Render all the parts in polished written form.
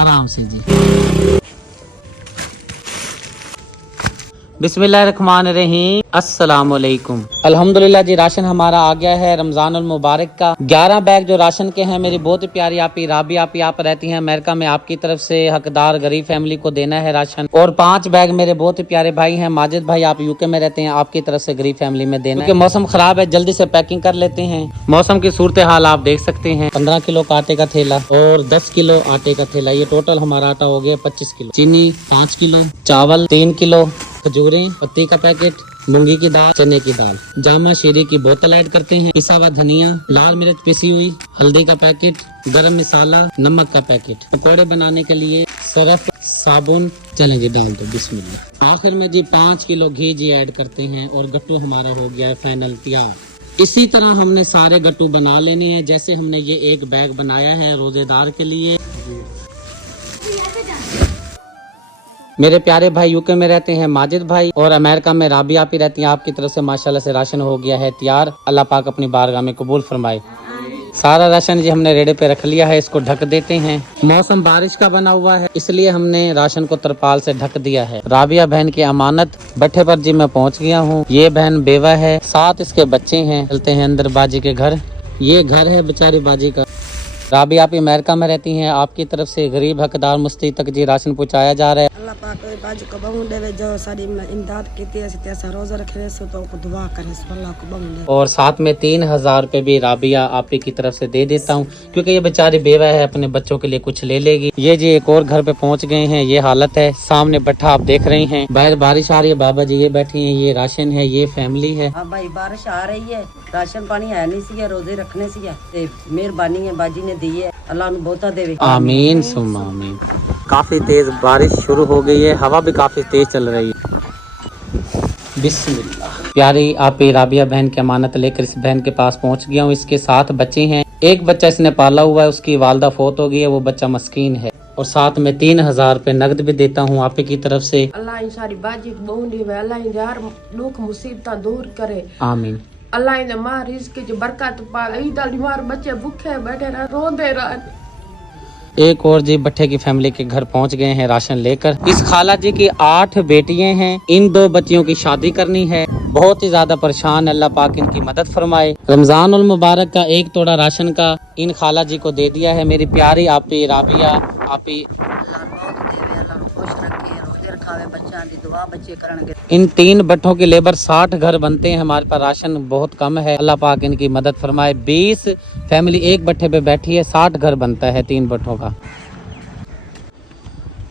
आराम से जी। बिस्मिल्लाहिर्रहमानिर्रहीम। अस्सलाम वालेकुम। अल्हम्दुलिल्लाह जी, राशन हमारा आ गया है रमजानुल मुबारक का। 11 बैग जो राशन के हैं मेरी बहुत ही प्यारी आपी राबिया आपी आप रहती हैं अमेरिका में, आपकी तरफ से हकदार गरीब फैमिली को देना है राशन। और 5 बैग मेरे बहुत ही प्यारे भाई हैं माजिद भाई, आप यूके में रहते हैं, आपकी तरफ से गरीब फैमिली में देना है। क्योंकि मौसम खराब है जल्दी से पैकिंग कर लेते हैं। मौसम की सूरत हाल आप देख सकते हैं। 15 किलो का आटे का थैला और 10 किलो आटे का थैला, ये टोटल हमारा आटा हो गया 25 किलो। चीनी 5 किलो, चावल 3 किलो, खजूरें, पत्ती का पैकेट, मूंगी की दाल, चने की दाल, जामा शीरी की बोतल ऐड करते हैं, पिसा हुआ धनिया, लाल मिर्च पिसी हुई, हल्दी का पैकेट, गरम मसाला, नमक का पैकेट, पकौड़े बनाने के लिए सरफ, साबुन। चलें जी डाल दो बिस्मिल्लाह। आखिर में जी 5 किलो घी जी ऐड करते हैं और गट्टू हमारा हो गया है फाइनल तैयार। इसी तरह हमने सारे गट्टू बना लेने हैं जैसे हमने ये एक बैग बनाया है रोजेदार के लिए। मेरे प्यारे भाई यूके में रहते हैं माजिद भाई और अमेरिका में राबिया आपी रहती हैं, आपकी तरफ से माशाल्लाह से राशन हो गया है तैयार। अल्लाह पाक अपनी बारगाह में कबूल फरमाए। सारा राशन जी हमने रेडे पे रख लिया है, इसको ढक देते हैं। मौसम बारिश का बना हुआ है इसलिए हमने राशन को तरपाल से ढक दिया है। राबिया बहन की अमानत भट्ठे पर जी मैं पहुंच गया हूँ। ये बहन बेवा है, 7 इसके बच्चे हैं। चलते हैं अंदर बाजी के घर। ये घर है बेचारी बाजी का। राबिया आप अमेरिका में रहती हैं, आपकी तरफ से गरीब हकदार मुस्ती तक जी राशन पहुँचाया जा रहा है। अल्लाह पाक बाजू को बहु देवे जो सारी इमदाद की तेसा रोजा रखे सो तो को दुआ करे अल्लाह को बहु दे। और साथ में 3000 रुपए भी राबिया आपी की तरफ से दे देता हूँ क्योंकि ये बेचारी बेवा है, अपने बच्चों के लिए कुछ ले लेगी। ये जी एक और घर पे पहुँच गए हैं, ये हालत है। सामने भट्ठा आप देख रहे हैं, बाहर बारिश आ रही है। बाबा जी ये बैठे हैं, ये राशन है, ये फैमिली है। हाँ भाई बारिश आ रही है, राशन पानी है नहीं सी, रोजे रखने सी, मेहरबानी है बाजी ने दी है, अल्लाह ने बहुता देवे। आमीन सुम्मा आमीन। काफी तेज बारिश शुरू हो गई है, हवा भी काफी तेज चल रही है। बिस्मिल्लाह। प्यारी आपी राबिया बहन की अमानत लेकर इस बहन के पास पहुंच गया हूँ। इसके 7 बच्चे हैं, एक बच्चा इसने पाला हुआ है, उसकी वालदा फौत हो गई है, वो बच्चा मस्कीन है। और साथ में 3000 रुपए नकद भी देता हूँ आपी की तरफ से। अल्लाह इन सारी बाजी बहु दी, अल्लाह इन यार दुख मुसीबत दूर करे, आमीन। अल्लाह इन मां रिज़्क़ की बरकत पाले। ईद मार बच्चे भूखे बैठे रह रोंदे रह। एक और जी भट्टे की फैमिली के घर पहुंच गए हैं राशन लेकर। इस खाला जी की 8 बेटियां हैं, इन 2 बच्चियों की शादी करनी है, बहुत ही ज्यादा परेशान। अल्लाह पाक इनकी मदद फरमाए। रमजानुल मुबारक का 1 तोड़ा राशन का इन खाला जी को दे दिया है मेरी प्यारी आपी राबिया आपी। इन 3 भट्टों की लेबर 60 घर बनते हैं, हमारे पास राशन बहुत कम है। अल्लाह पाक इनकी मदद फरमाए। 20 फैमिली एक भट्टे पे बैठी है, 60 घर बनता है 3 भट्टों का।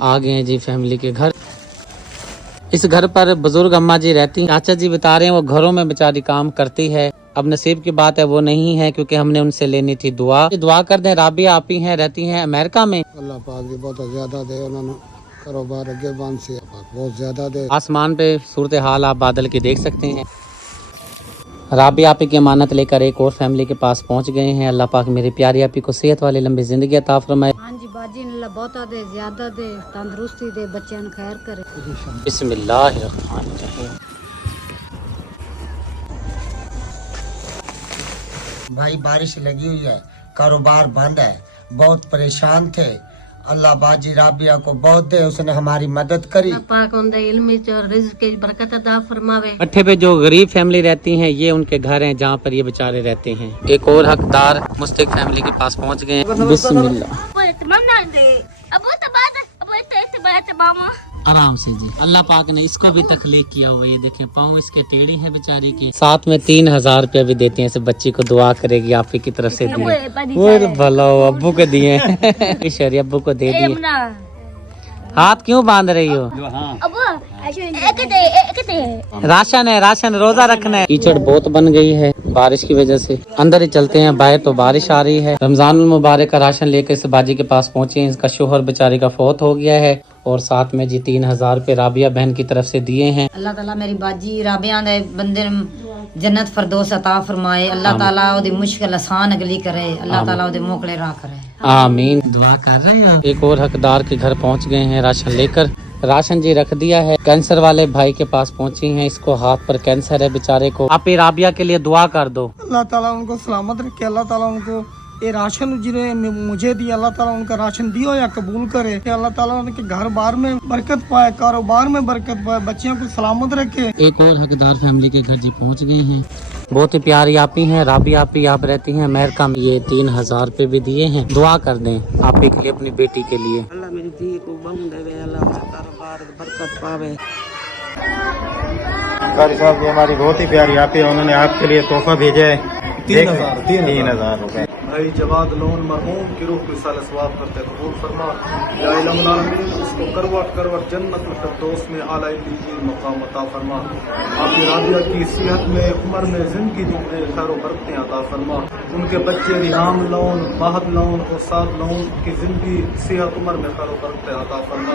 आ गए हैं जी फैमिली के घर। इस घर पर बुजुर्ग अम्मा जी रहती हैं। चाचा जी बता रहे हैं वो घरों में बेचारी काम करती है। अब नसीब की बात है वो नहीं है क्योंकि हमने उनसे लेनी थी दुआ। दुआ कर दें। राबिया आपी हैं, रहती हैं अमेरिका में। अल्लाह पाक बहुत ज्यादा दे, उन्होंने कारोबार अगे बन से बहुत ज्यादा दे। आसमान पे सूरत हाल आप बादल की देख सकते हैं। राबिया आपी की अमानत लेकर एक और फैमिली के पास पहुंच गए हैं। अल्लाह पाक मेरी प्यारी आपी को सेहत वाली लंबी जिंदगी अता फरमाए। हां जी बाजी ने अल्लाह बहुता दे, ज्यादा दे, तंदुरुस्ती दे, बच्चों ने खैर करे। बिस्मिल्लाहिर्रहमानिर्रहीम। भाई बारिश लगी हुई है, कारोबार बंद है, बहुत परेशान थे। अल्लाह बाजी राबिया को बहुत दे, उसने हमारी मदद करी। पाक उनदे इल्म और रिज़्क़ की बरकत अता फरमावे। भट्ठे पे जो गरीब फैमिली रहती हैं ये उनके घर हैं जहाँ पर ये बेचारे रहते हैं। एक और हकदार मुस्तक फैमिली के पास पहुँच गए हैं। बिस्मिल्लाह। आराम से जी। अल्लाह पाक ने इसको भी तकलीफ किया हुआ, ये देखे पाँव इसके टेढ़ी है बेचारी की। साथ में 3000 रुपया भी देते हैं, इस बच्ची को दुआ करेगी आपकी की तरफ से दिए। भला हो अब्बू को दिए शरी अब्बू को दे दिए। हाथ क्यों बांध रही हो? राशन है, राशन रोजा रखना है। कीचड़ बहुत बन गई है बारिश की वजह से। अंदर ही चलते हैं, बाहर तो बारिश आ रही है। रमजानुल मुबारक का राशन लेकर इस बाजी के पास पहुंचे हैं। इसका शोहर बेचारी का फौत हो गया है और साथ में जी 3000 रुपए राबिया बहन की तरफ से दिए हैं। अल्लाह ताला मेरी बाजी राबिया दे बंदे जन्नत फरदौस अता फरमाए। अल्लाह ताला ओदी मुश्किल आसान अगली करे। अल्लाह ताला ओदे मोकले राह करे। आमीन। दुआ कर रहे हैं। एक और हकदार के घर पहुंच गए हैं राशन लेकर। राशन जी रख दिया है। कैंसर वाले भाई के पास पहुंची हैं, इसको हाथ पर कैंसर है बेचारे को। आप राबिया के लिए दुआ कर दो। अल्लाह ताला उनको सलामत रखे, अल्लाह ताला उनको ये राशन जिन्हें मुझे दिया, अल्लाह ताला उनका राशन दियो या कबूल करे। अल्लाह ताला उनके घर बार में बरकत पाए, कारोबार में बरकत पाए, बच्चियों को सलामत रखे। एक और हकदार फैमिली के घर जी पहुंच गए हैं। बहुत ही प्यारी आपी हैं, राबी आपी आप रहती हैं अमेरिका में। ये 3000 रुपए भी दिए हैं, दुआ कर दें आपी के लिए, अपनी बेटी के लिए। अल्लाह मेरी दी को बम देवे, अल्लाह उसका कारोबार बरकत पावे। कारी साहब ये हमारी बहुत ही प्यारी आपी है, उन्होंने आपके लिए तोहफा भेजा है 3000 रुपए। भाई जवाद लोन मरहूम की रूह की साल सवाब करते कबूल फरमा। या इलाहुल आलमीन उसको करवट करवट जन्नत फिरदौस में आला लीजिए मकाम अता फरमा। आपकी राबिया की सेहत में, उम्र में, जिंदगी में खैर बरकतें अता फरमा। उनके बच्चे रिहाम लोन, महद लोन और साथ लोन की जिंदगी सेहत उम्र में खैर बरकतें अता फरमा।